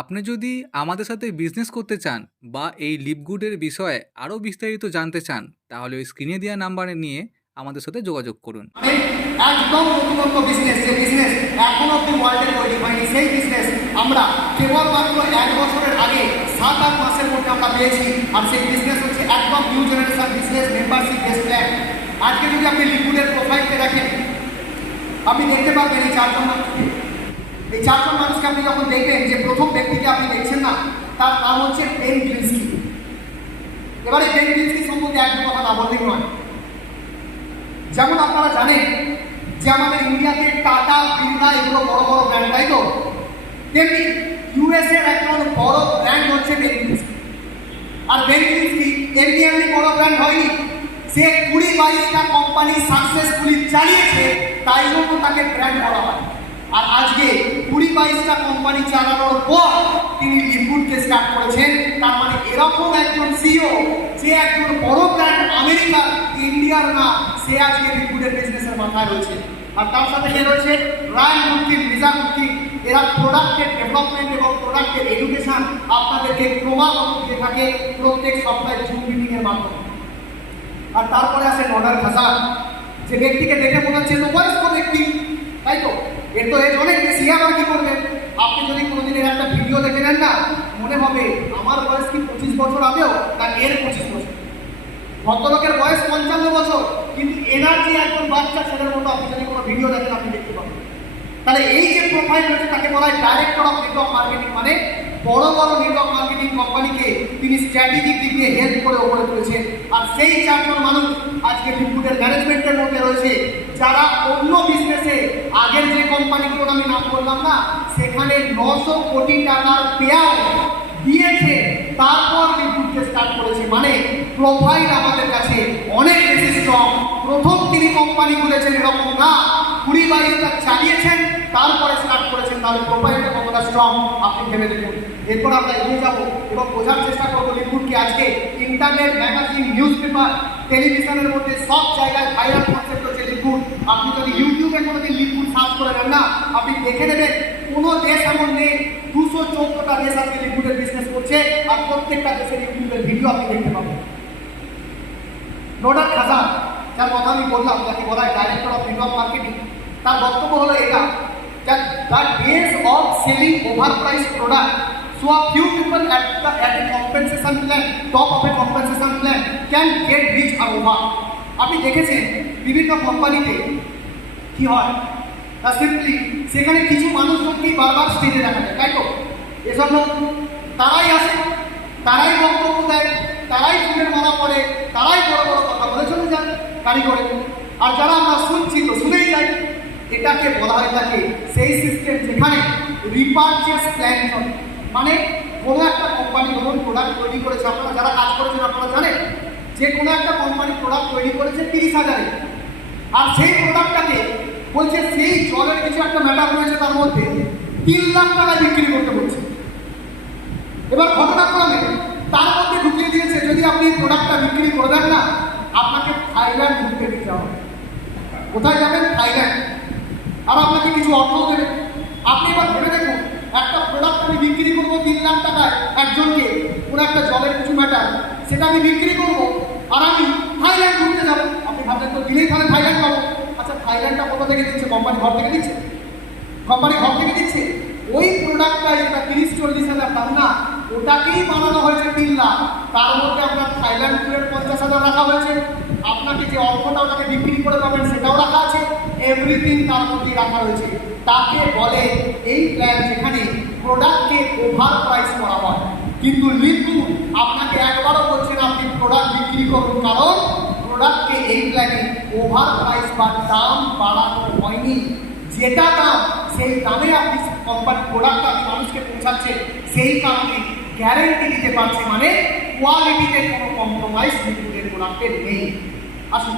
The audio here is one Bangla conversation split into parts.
আপনি যদি আমাদের সাথে বিজনেস করতে চান বা এই লিপগুডের বিষয়ে আরও বিস্তারিত জানতে চান, তাহলে ওই স্ক্রিনে দেওয়া নাম্বারে নিয়ে আমাদের সাথে যোগাযোগ করুন। একদম আমরা কেবলমাত্র এক বছরের আগে সাত আট মাসের মধ্যে আমরা পেয়েছি আর সেই বিজনেস হচ্ছে একদম নিউ জেনারেশন বিজনেস মেম্বারশিপ আজকে যদি আপনি লিকুইডের প্রোফাইলকে দেখেন, আপনি দেখতে পাবেন এই চারজন এই চারজন মানুষকে আপনি যখন দেখবেন যে প্রথম ব্যক্তিকে আপনি দেখছেন না, তার নাম হচ্ছে পেন গ্রিন্সকি এবারে পেন গ্রিন্সকি সম্বন্ধে এক কথা না বললেই নয়। যেমন আপনারা জানেন যে আমাদের ইন্ডিয়াতে টাটা বিড়লা এগুলো বড় বড় ব্র্যান্ড তাই তো? তেমনি ইউএসএ এর একজন বড় ব্র্যান্ড হচ্ছে বেনফিন্সকি আর বেনফিন্সকি এমনি এমনি বড় ব্র্যান্ড হয়নি। সে কুড়ি বাইশটা কোম্পানি সাকসেসফুলি চালিয়েছে, তাই জন্য তাকে ব্র্যান্ড বলা হয়। আর আজকে কুড়ি বাইশটা কোম্পানি চালানোর পর তিনি লিকুইডকে স্টার্ট করেছেন। তার মানে এরকম একজন সিও যে একজন বড় ব্র্যান্ড আমেরিকার ইন্ডিয়ার না, সে আজকে লিকুইডের বিজনেসের মাথায় রয়েছে। আর তার সাথে কে রয়েছে? রায় মুক্তি লিজা মুক্তি এরা প্রোডাক্টের ডেভেলপমেন্ট এবং প্রোডাক্টের এডুকেশন আপনাদেরকে ক্রমাগত দিয়ে থাকে প্রত্যেক সপ্তাহে জুম মিটিংয়ের মাধ্যমে। আর তারপরে আসে নডার খাসান যে ব্যক্তিকে দেখে মনে হচ্ছে বয়স্ক ব্যক্তি তাই তো? এর তো এর অনেক বেশি আবার কি করবেন। আপনি যদি কোনোদিনের একটা ভিডিও দেখে নেন না, মনে হবে আমার বয়স কি পঁচিশ বছর আগেও, না এর পঁচিশ বছর। ভদ্রলোকের বয়স পঞ্চান্ন বছর, কিন্তু এনার্জি একজন বাচ্চা ছেলের মতো আপনি যদি কোনো ভিডিও দেখেন, আপনি দেখতে পাবেন। তাহলে এই যে প্রোফাইল রয়েছে, তাকে বলা হয় ডাইরেক্টর অফ নেটওয়ার্ক মার্কেটিং মানে বড় বড় নেটওয়ার্ক মার্কেটিং কোম্পানিকে তিনি স্ট্র্যাটেজিক দিক দিয়ে হেল্প করে ওপরে তুলেছেন। আর সেই চারজন মানুষ আজকে বিদ্যুতের ম্যানেজমেন্টের মধ্যে রয়েছে, যারা অন্য বিজনেসে আগের যে কোম্পানিগুলোর আমি নাম বললাম না, সেখানে নশো কোটি টাকার পেয়ার দিয়েছে, তারপর বিদ্যুৎকে স্টার্ট করেছে। মানে প্রোফাইল আমাদের কাছে অনেক বেশি স্ট্রং প্রথম তিনি কোম্পানি খুলেছেন এরকম না, কুড়ি বাইশটা চালিয়েছেন তারপরে স্টার্ট করেছেন, তাহলে প্রোফাইলটা কতটা স্ট্রং আপনি ভেবে দেখুন। এরপর আমরা এগিয়ে যাব এবং বোঝার চেষ্টা করব লিকুডকে আজকে ইন্টারনেট ম্যাগাজিন নিউজ পেপার টেলিভিশনের মধ্যে সব জায়গায় ভাইরাল কনসেপ্ট হচ্ছে লিকুড আপনি যদি ইউটিউবে কোনোদিন লিকুড সার্চ করে নেন না, আপনি দেখে নেবেন কোনো দেশ এমন নেই, দুশো চোদ্দটা দেশ আজকে লিকুইডের বিজনেস করছে আর প্রত্যেকটা দেশের ইউটিউবের ভিডিও আপনি দেখতে পাবেন। নোডার খাজান যার কথা আমি বললাম, যাকে বলা হয় ডাইরেক্টর অফ নেটওয়ার্ক মার্কেটিং তার বক্তব্য হলো এটা that the days of selling overpriced product so a few people at the at a compensation plan top of a compensation plan can get rich or over আপনি দেখেছেন বিভিন্ন কোম্পানিতে কি হয় তা সিম্পলি সেখানে কিছু মানুষজনকেই বারবার স্টেজে দেখা যায় তাই তো এজন্য তারাই আসে তারাই বক্তব্য দেয় তারাই ফুলের মালা পড়ে তারাই বড় বড় কথা বলে চলে যায় গাড়ি করে আর যারা আমরা শুনছি তো শুনেই যাই এটাকে বলা হয় থাকে সেই সিস্টেম যেখানে রিপারচেস প্ল্যান মানে কোনো একটা কোম্পানি ধরুন প্রোডাক্ট তৈরি করেছে। আপনারা যারা কাজ করেছেন, আপনারা জানেন যে কোনো একটা কোম্পানি প্রোডাক্ট তৈরি করেছে তিরিশ হাজারে। আর সেই প্রোডাক্টটাকে বলছে সেই জলের কিছু একটা ম্যাটার রয়েছে তার মধ্যে। তিন লাখ টাকা বিক্রি করতে বলছে। এবার ঘটনাক্রমে তার মধ্যে ঢুকিয়ে দিয়েছে, যদি আপনি প্রোডাক্টটা বিক্রি করে দেন না, আপনাকে থাইল্যান্ড ঢুকে দিতে হবে। কোথায় যাবেন? আর আপনাকে কিছু অর্থও দেবে। আপনি এবার ভেবে দেখুন, একটা প্রোডাক্ট আমি বিক্রি করব তিন লাখ টাকায় একজনকে, কোনো একটা জলের কিছু ম্যাটার সেটা আমি বিক্রি করব আর আমি থাইল্যান্ড ঘুরতে যাব। আপনি ভাবলেন তো দিলেই তাহলে থাইল্যান্ড পাবো। আচ্ছা থাইল্যান্ডটা কোথা থেকে দিচ্ছে? কোম্পানি ঘর থেকে দিচ্ছে? কোম্পানি ঘর থেকে দিচ্ছে? ওই প্রোডাক্টটা যেটা তিরিশ, চল্লিশ হাজার দাম না, ওটাকেই বানানো হয়েছে তিন লাখ। তার মধ্যে আপনার থাইল্যান্ড ট্যুরের পঞ্চাশ হাজার রাখা হয়েছে। আপনাকে যে অর্থটা ওটাকে বিক্রি করে পাবেন, সেটাও রাখা আছে। এভরিথিং তার মধ্যে রাখা রয়েছে। তাকে বলে এই প্ল্যান যেখানে প্রোডাক্টকে ওভার প্রাইস করা হয়। কিন্তু লিপু আপনাকে একবারও বলছেন আপনি প্রোডাক্ট বিক্রি করুন। কারণ প্রোডাক্টকে এই প্ল্যানে ওভার প্রাইস বা দাম বাড়ানো হয়নি। যেটা দাম, সেই দামে আপনি কোম্পানি প্রোডাক্টটা মানুষকে পৌঁছাচ্ছে, সেই কারণে গ্যারেন্টি দিতে পারছে মানে কোয়ালিটিতে কোনো কম্প্রোমাইজ লিকুইডের প্রোডাক্টের নেই। আসুন।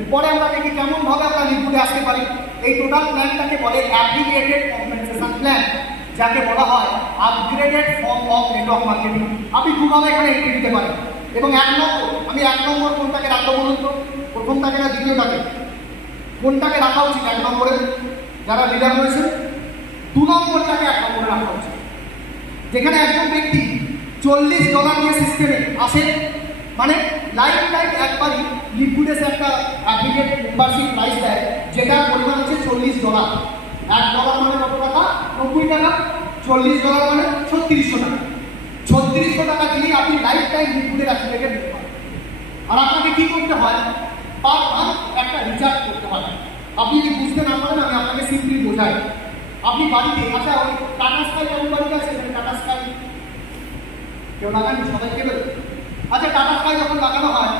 এরপরে আমরা দেখি কেমন ভাবে আমরা লিকুইডে আসতে পারি। এই টোটাল প্ল্যানটাকে বলে অ্যাপ্লিকেটেড কম্পেনসেশন প্ল্যান যাকে বলা হয় upgraded form of network marketing আপনি দুভাবে এখানে এন্ট্রি দিতে পারেন। এবং এক নম্বর, আমি এক নম্বর কোনটাকে রাখব বলুন তো? প্রথমটাকে না দ্বিতীয়টাকে? কোনটাকে রাখা উচিত? এক নম্বরে যারা লিডার রয়েছে, দু নম্বরটাকে এক নম্বরে রাখা উচিত। যেখানে একজন ব্যক্তি চল্লিশ ডলার দিয়ে সিস্টেমে আসে মানে লাইফ টাইম একবারই লিকুইডেসে একটা অ্যাপ্লিকেট মেম্বারশিপ প্রাইস দেয়, যেটার পরিমাণ হচ্ছে চল্লিশ ডলার এক ডলার মানে কত টাকা? নব্বই টাকা। চল্লিশ ডলার মানে ছত্রিশশো টাকা। ছত্রিশশো টাকা দিয়ে আপনি লাইফ টাইম লিকুইডের অ্যাপ্লিকেট নিতে পারেন আর আপনাকে কী করতে হয়? পার মান্থ একটা রিচার্জ করতে হয়। আপনি যদি বুঝতে না পারেন, আমি আপনাকে সিম্পলি বোঝাই। আপনি বাড়িতে আচ্ছা ওই টাটা স্কাই কেমন বাড়িতে আছে টাটা স্কাই। কেউ লাগান সবাই কেবে আচ্ছা টাটা যখন লাগানো হয়